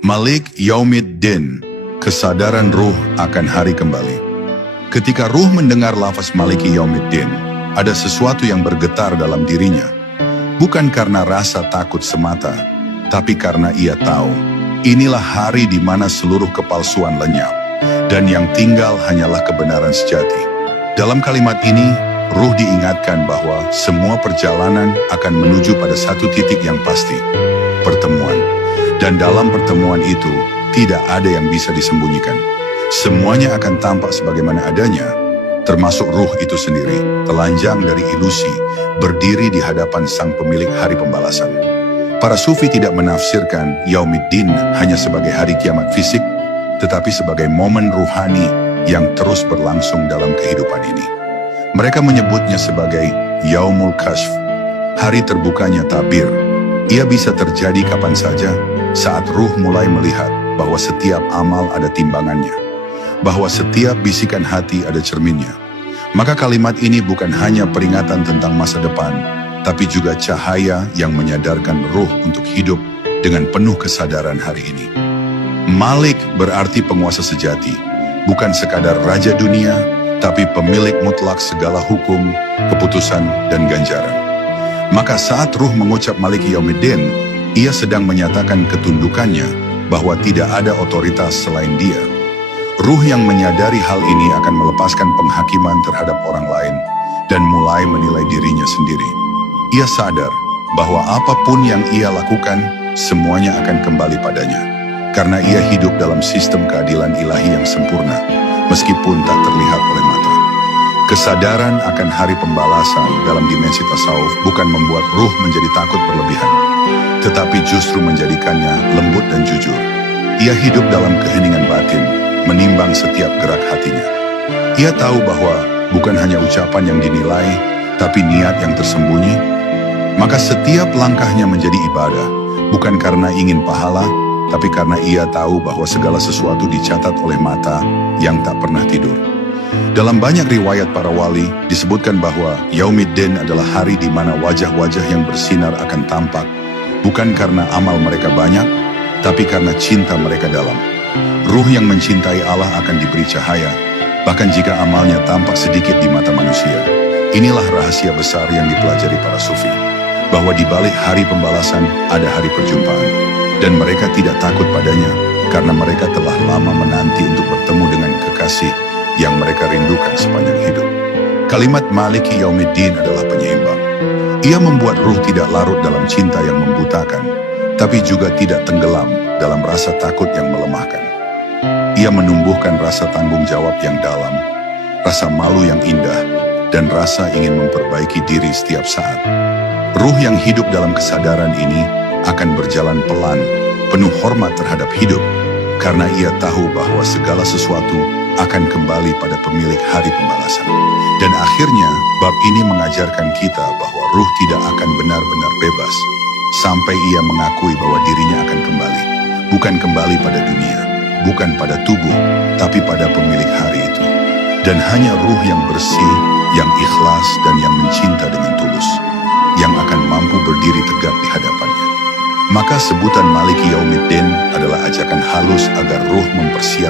Malik Yaumiddin, kesadaran ruh akan hari kembali. Ketika ruh mendengar lafaz Maliki Yaumiddin, ada sesuatu yang bergetar dalam dirinya. Bukan karena rasa takut semata, tapi karena ia tahu, inilah hari di mana seluruh kepalsuan lenyap, dan yang tinggal hanyalah kebenaran sejati. Dalam kalimat ini, ruh diingatkan bahwa semua perjalanan akan menuju pada satu titik yang pasti, pertemuan. Dan dalam pertemuan itu, tidak ada yang bisa disembunyikan. Semuanya akan tampak sebagaimana adanya, termasuk ruh itu sendiri, telanjang dari ilusi, berdiri di hadapan sang pemilik hari pembalasan. Para sufi tidak menafsirkan Yaumiddin hanya sebagai hari kiamat fisik, tetapi sebagai momen ruhani yang terus berlangsung dalam kehidupan ini. Mereka menyebutnya sebagai Yaumul Kashf, hari terbukanya tabir. Ia bisa terjadi kapan saja, saat ruh mulai melihat bahwa setiap amal ada timbangannya, bahwa setiap bisikan hati ada cerminnya. Maka kalimat ini bukan hanya peringatan tentang masa depan, tapi juga cahaya yang menyadarkan ruh untuk hidup dengan penuh kesadaran hari ini. Malik berarti penguasa sejati, bukan sekadar raja dunia, tapi pemilik mutlak segala hukum, keputusan, dan ganjaran. Maka saat ruh mengucap Maliki Yaumiddin, ia sedang menyatakan ketundukannya bahwa tidak ada otoritas selain dia. Ruh yang menyadari hal ini akan melepaskan penghakiman terhadap orang lain dan mulai menilai dirinya sendiri. Ia sadar bahwa apapun yang ia lakukan, semuanya akan kembali padanya. Karena ia hidup dalam sistem keadilan ilahi yang sempurna, meskipun tak terlihat oleh mata. Kesadaran akan hari pembalasan dalam dimensi tasawuf bukan membuat ruh menjadi takut berlebihan, tetapi justru menjadikannya lembut dan jujur. Ia hidup dalam keheningan batin, menimbang setiap gerak hatinya. Ia tahu bahwa bukan hanya ucapan yang dinilai, tapi niat yang tersembunyi. Maka setiap langkahnya menjadi ibadah, bukan karena ingin pahala, tapi karena ia tahu bahwa segala sesuatu dicatat oleh mata yang tak pernah tidur. Dalam banyak riwayat para wali, disebutkan bahwa Yaumiddin adalah hari di mana wajah-wajah yang bersinar akan tampak, bukan karena amal mereka banyak, tapi karena cinta mereka dalam. Ruh yang mencintai Allah akan diberi cahaya, bahkan jika amalnya tampak sedikit di mata manusia. Inilah rahasia besar yang dipelajari para sufi, bahwa di balik hari pembalasan ada hari perjumpaan, dan mereka tidak takut padanya, karena mereka telah lama menanti untuk bertemu dengan kekasih yang mereka rindukan sepanjang hidup. Kalimat Maliki Yaumiddin adalah penyeimbang. Ia membuat ruh tidak larut dalam cinta yang membutakan, tapi juga tidak tenggelam dalam rasa takut yang melemahkan. Ia menumbuhkan rasa tanggung jawab yang dalam, rasa malu yang indah, dan rasa ingin memperbaiki diri setiap saat. Ruh yang hidup dalam kesadaran ini akan berjalan pelan, penuh hormat terhadap hidup, karena ia tahu bahwa segala sesuatu akan kembali pada pemilik hari pembalasan. Dan akhirnya, bab ini mengajarkan kita bahwa ruh tidak akan benar-benar bebas, sampai ia mengakui bahwa dirinya akan kembali. Bukan kembali pada dunia, bukan pada tubuh, tapi pada pemilik hari itu. Dan hanya ruh yang bersih, yang ikhlas, dan yang mencinta dengan tulus, yang akan mampu berdiri tegak di hadapannya. Maka sebutan Maliki Yaumiddin adalah ajakan halus agar ruh mempersiapkan